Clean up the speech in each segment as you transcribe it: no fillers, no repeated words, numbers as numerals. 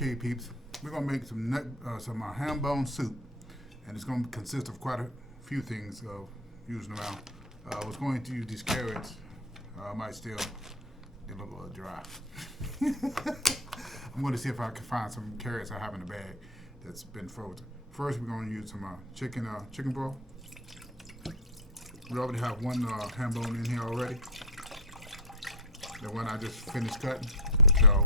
Okay, peeps, we're gonna make some ham bone soup, and it's gonna consist of quite a few things using around. I was going to use these carrots. I might still be a little dry. I'm going to see if I can find some carrots I have in the bag that's been frozen. First, we're going to use some chicken broth. We already have one ham bone in here already. The one I just finished cutting. So.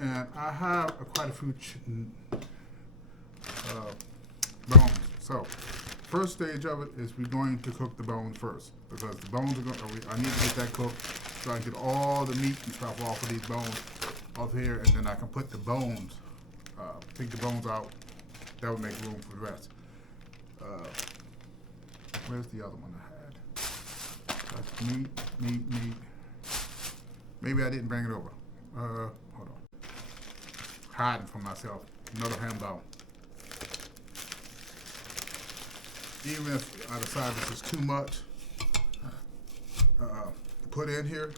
And I have quite a few bones. So, first stage of it is we're going to cook the bones first, because the bones are going. I need to get that cooked so I can get all the meat and stuff off of these bones off here, and then I can put the bones, take the bones out. That would make room for the rest. Where's the other one I had? That's meat. Maybe I didn't bring it over. Hold on. Hiding from myself. Another ham bone. Even if I decide this is too much to put in here,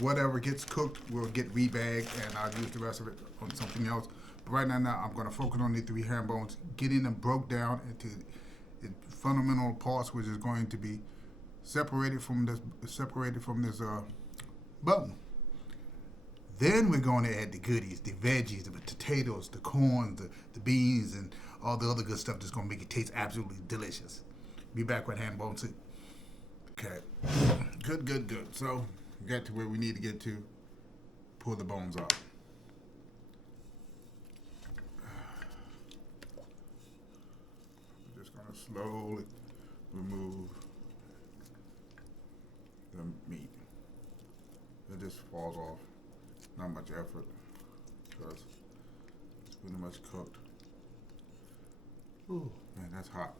whatever gets cooked will get rebagged, and I'll use the rest of it on something else. But right now I'm going to focus on these 3 ham bones, getting them broke down into fundamental parts, which is going to be separated from this bone. Then we're going to add the goodies, the veggies, the potatoes, the corn, the beans, and all the other good stuff that's going to make it taste absolutely delicious. Be back with ham bone soup. Okay, good. So we got to where we need to get to. Pull the bones off. We're just going to slowly remove the meat. It just falls off. Not much effort, because it's pretty much cooked. Ooh, man, that's hot.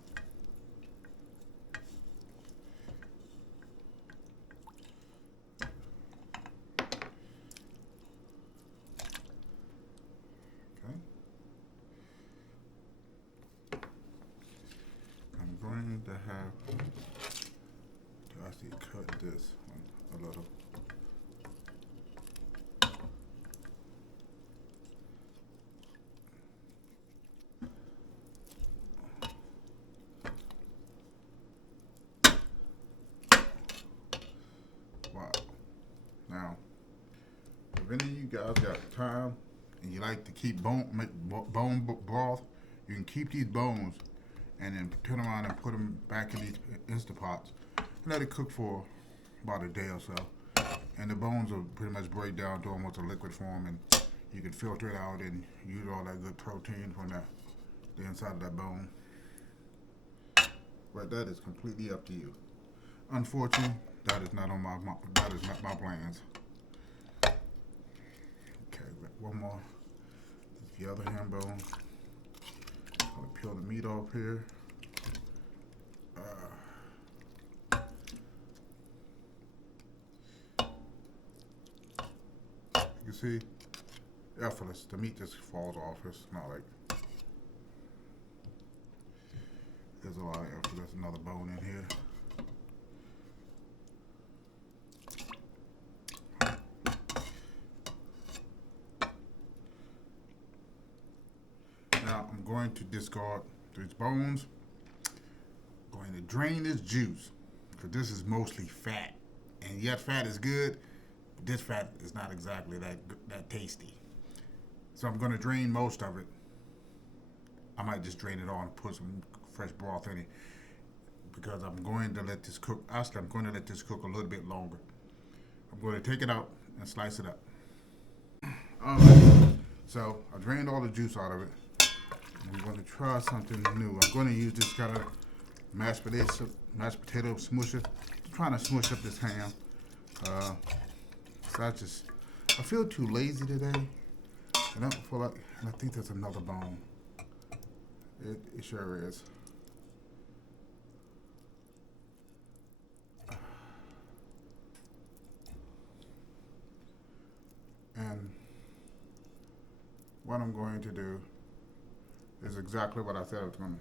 Okay. I'm going to have to actually cut this one a little. Now, if any of you guys got time and you like to keep bone broth, you can keep these bones and then turn around and put them back in these Instapots and let it cook for about a day or so. And the bones will pretty much break down to almost a liquid form, and you can filter it out and use all that good protein from the inside of that bone. But that is completely up to you. Unfortunately, that is not my plans. Okay, one more. This is the other ham bone. I'm gonna peel the meat off here. You can see, effortless. The meat just falls off. It's not like there's a lot of effort. There's another bone in here. Now I'm going to discard these bones. I'm going to drain this juice, because this is mostly fat. And yet fat is good, but this fat is not exactly that tasty. So I'm going to drain most of it. I might just drain it all and put some fresh broth in it, because I'm going to let this cook. Actually, I'm going to let this cook a little bit longer. I'm going to take it out and slice it up. All right. So I drained all the juice out of it. We're going to try something new. I'm going to use this kind of mashed potato smoosher. I'm trying to smush up this ham. So I feel too lazy today. And I think there's another bone. It sure is. And what I'm going to do is exactly what I said I was going to.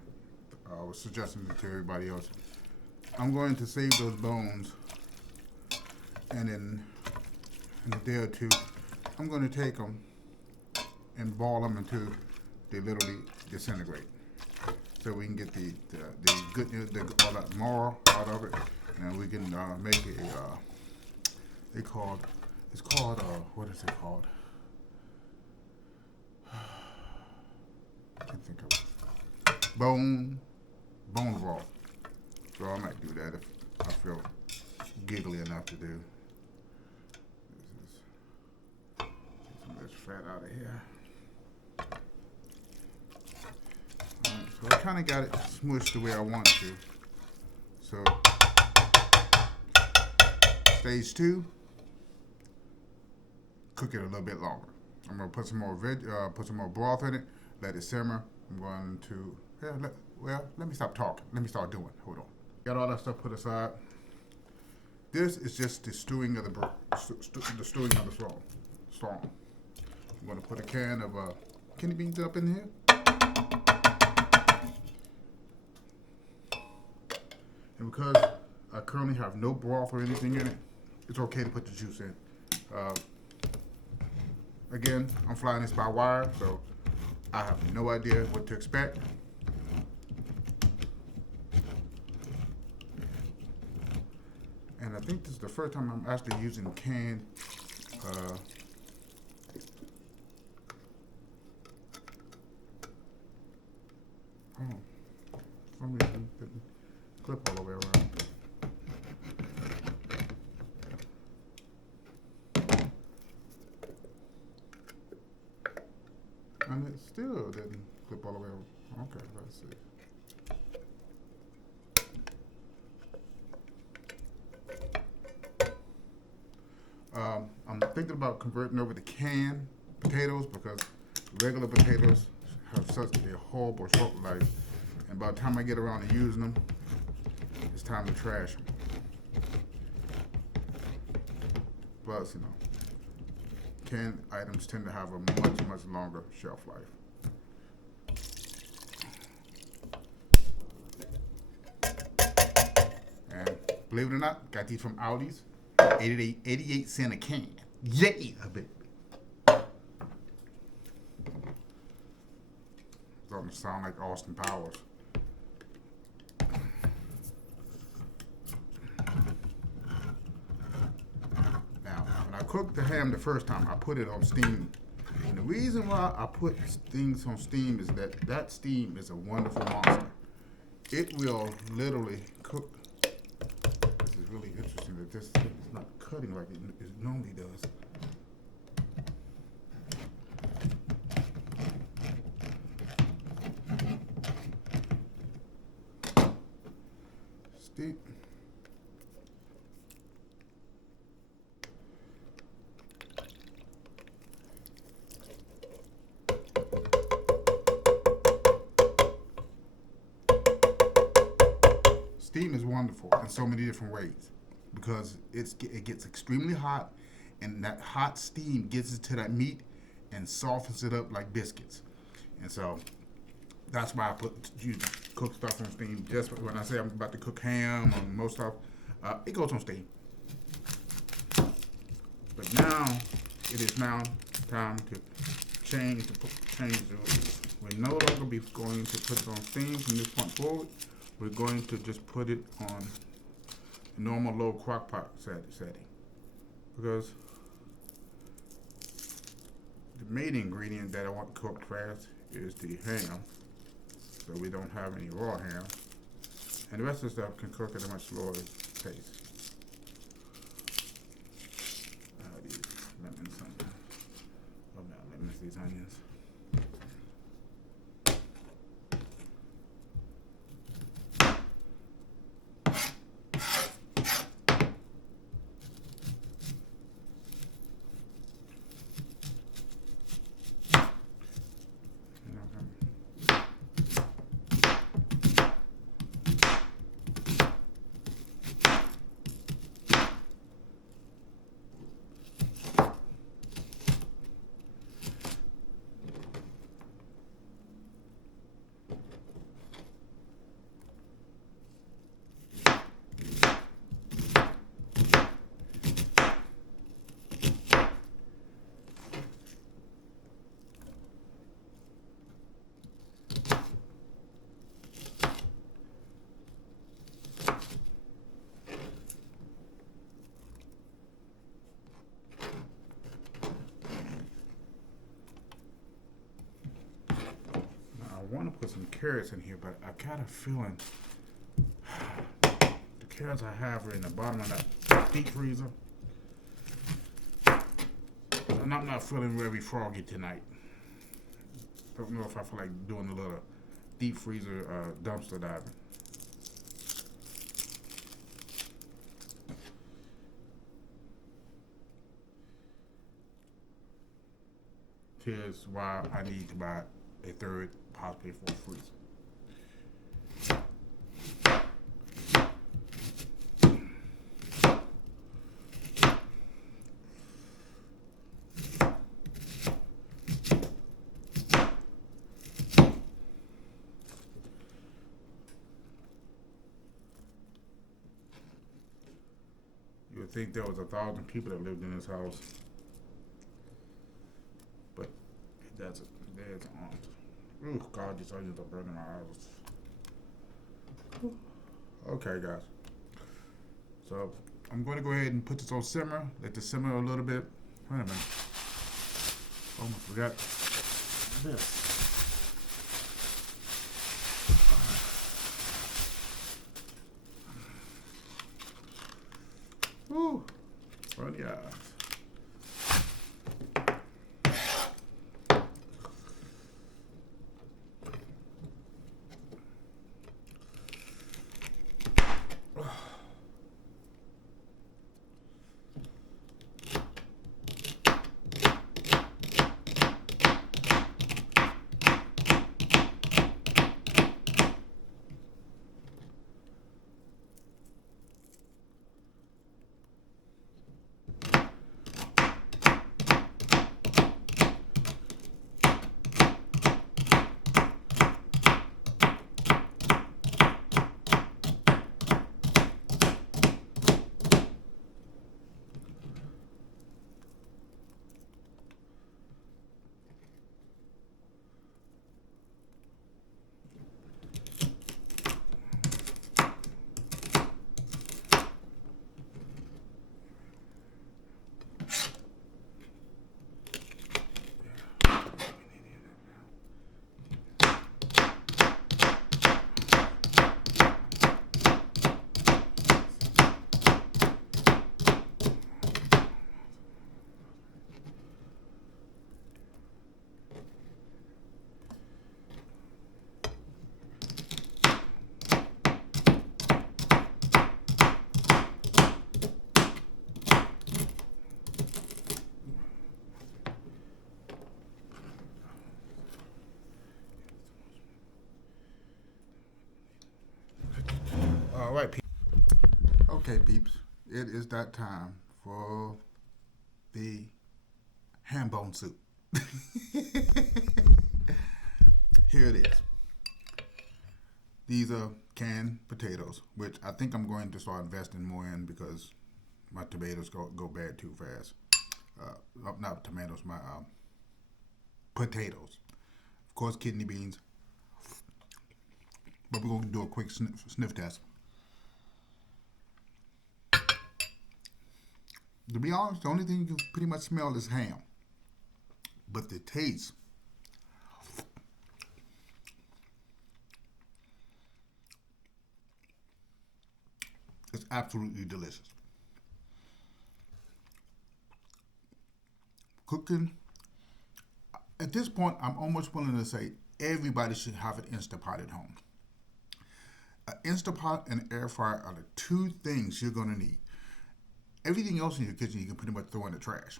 I was suggesting it to everybody else. I'm going to save those bones, and in a day or two, I'm going to take them and boil them until they literally disintegrate, so we can get the good all that marrow out of it, and we can make it's called what is it called? I can't think of it. Bone broth. So I might do that if I feel giggly enough to do. Get some of this fat out of here. Alright, so I kind of got it smushed the way I want to. So stage 2, cook it a little bit longer. I'm gonna put some more broth in it, let it simmer. I'm going to let me stop talking. Let me start doing. Hold on. Got all that stuff put aside. This is just the stewing of the stewing of the storm. I'm going to put a can of kidney beans up in here. And because I currently have no broth or anything in it, it's okay to put the juice in. Again, I'm flying this by wire, so I have no idea what to expect. And I think this is the first time I'm actually using canned for some reason it didn't clip all the way around. And it still didn't clip all the way around. Okay, let's see. I'm thinking about converting over to canned potatoes because regular potatoes have such a horrible shelf life, and by the time I get around to using them, it's time to trash them. Plus, canned items tend to have a much longer shelf life. And believe it or not, got these from Aldi's. 88 cents a can. Yay, a bit. Starting to sound like Austin Powers. Now, when I cooked the ham the first time, I put it on steam. And the reason why I put things on steam is that steam is a wonderful monster. It will literally cook. This is really interesting that this thing is not cutting like it normally does. Steam. Steam is wonderful in so many different ways because it gets extremely hot, and that hot steam gets it to that meat and softens it up like biscuits. And so that's why I cook stuff on steam. Just when I say I'm about to cook ham or most stuff, it goes on steam. But now it is now time to change the rules. We're no longer going to put it on steam from this point forward. We're going to just put it on a normal low crock pot setting because the main ingredient that I want cooked fast is the ham, so we don't have any raw ham, and the rest of the stuff can cook at a much slower pace. These lemons, these onions. some carrots in here, but I got a feeling the carrots I have are in the bottom of that deep freezer. And I'm not feeling very froggy tonight. Don't know if I feel like doing a little deep freezer dumpster diving. Here's why I need to buy a third, possibly fourth freezer. You would think there was 1,000 people that lived in this house, but it doesn't. There's arms. Ooh, God, these onions are burning my eyes. Okay, guys. So I'm going to go ahead and put this on simmer. Let this simmer a little bit. Wait a minute. Almost forgot this. Woo! Funny eyes. All right, peeps. Okay, peeps. It is that time for the ham bone soup. Here it is. These are canned potatoes, which I think I'm going to start investing more in because my tomatoes go bad too fast. Not tomatoes, my potatoes. Of course, kidney beans. But we're going to do a quick sniff test. To be honest, the only thing you can pretty much smell is ham. But the taste, is absolutely delicious. Cooking, at this point, I'm almost willing to say everybody should have an Instapot at home. An Instapot and an air fryer are the two things you're going to need. Everything else in your kitchen you can pretty much throw in the trash.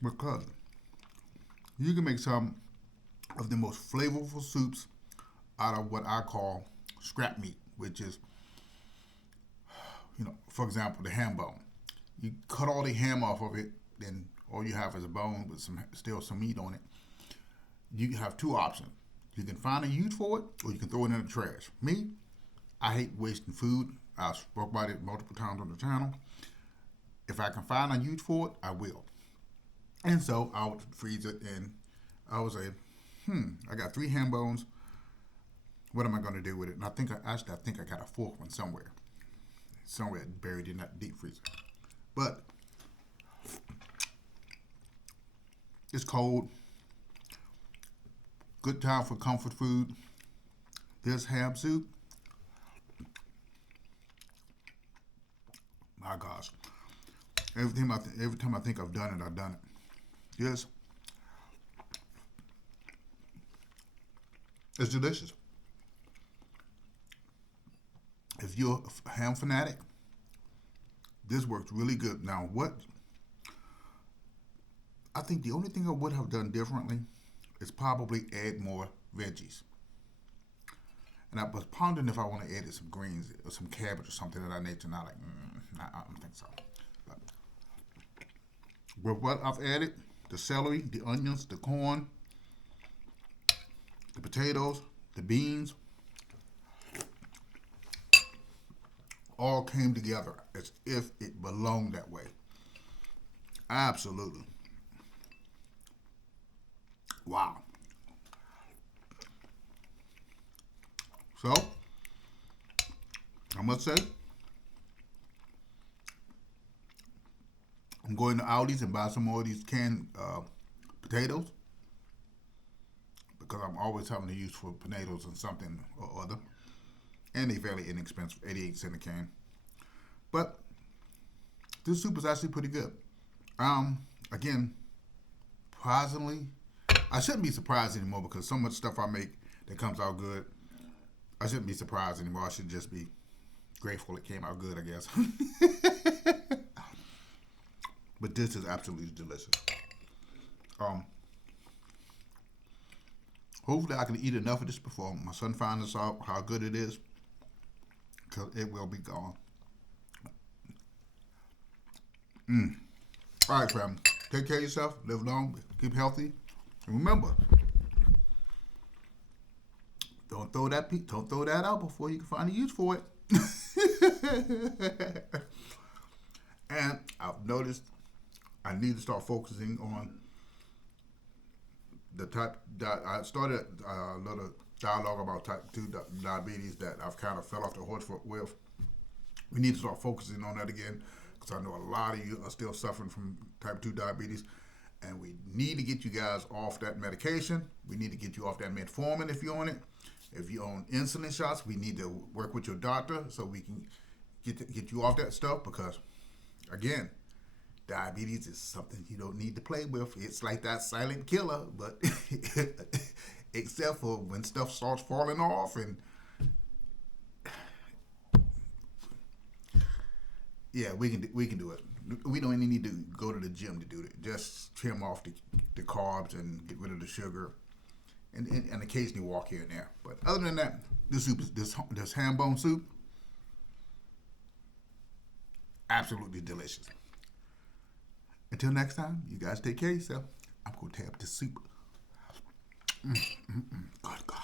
Because you can make some of the most flavorful soups out of what I call scrap meat, which is, for example, the ham bone. You cut all the ham off of it, then all you have is a bone with still some meat on it. You have two options. You can find a use for it, or you can throw it in the trash. Me, I hate wasting food. I've spoke about it multiple times on the channel. If I can find a use for it, I will. And so I would freeze it, and I would say, I got 3 ham bones. What am I going to do with it? And I think I got a 4th one somewhere buried in that deep freezer. But It's cold. Good time for comfort food. This ham soup, my gosh. Every time I think I've done it, I've done it. Yes, it's delicious. If you're a ham fanatic, this works really good. Now, what I think the only thing I would have done differently is probably add more veggies. And I was pondering if I want to add some greens or some cabbage or something of that nature. And I like, I don't think so. But with what I've added, the celery, the onions, the corn, the potatoes, the beans, all came together as if it belonged that way. Absolutely. Wow. So, I must say, I'm going to Aldi's and buy some more of these canned potatoes because I'm always having to use for potatoes and something or other. And they're fairly inexpensive, 88 cents a can. But this soup is actually pretty good. Again, surprisingly, I shouldn't be surprised anymore because so much stuff I make that comes out good. I shouldn't be surprised anymore. I should just be grateful it came out good, I guess. But this is absolutely delicious. Hopefully I can eat enough of this before my son finds out how good it is, because it will be gone. All right, family. Take care of yourself. Live long. Keep healthy. And remember, don't throw that out before you can find a use for it. And I've noticed I need to start focusing on the type. I started a little dialogue about type 2 diabetes that I've kind of fell off the horse with. We need to start focusing on that again because I know a lot of you are still suffering from type 2 diabetes. And we need to get you guys off that medication. We need to get you off that metformin if you're on it. If you're on insulin shots, we need to work with your doctor so we can get you off that stuff because, again, diabetes is something you don't need to play with. It's like that silent killer, but except for when stuff starts falling off and yeah, we can do it. We don't even need to go to the gym to do it. Just trim off the carbs and get rid of the sugar, and occasionally walk here and there. But other than that, this soup is this ham bone soup, absolutely delicious. Until next time, you guys take care of yourself. I'm gonna tap the soup. Good God.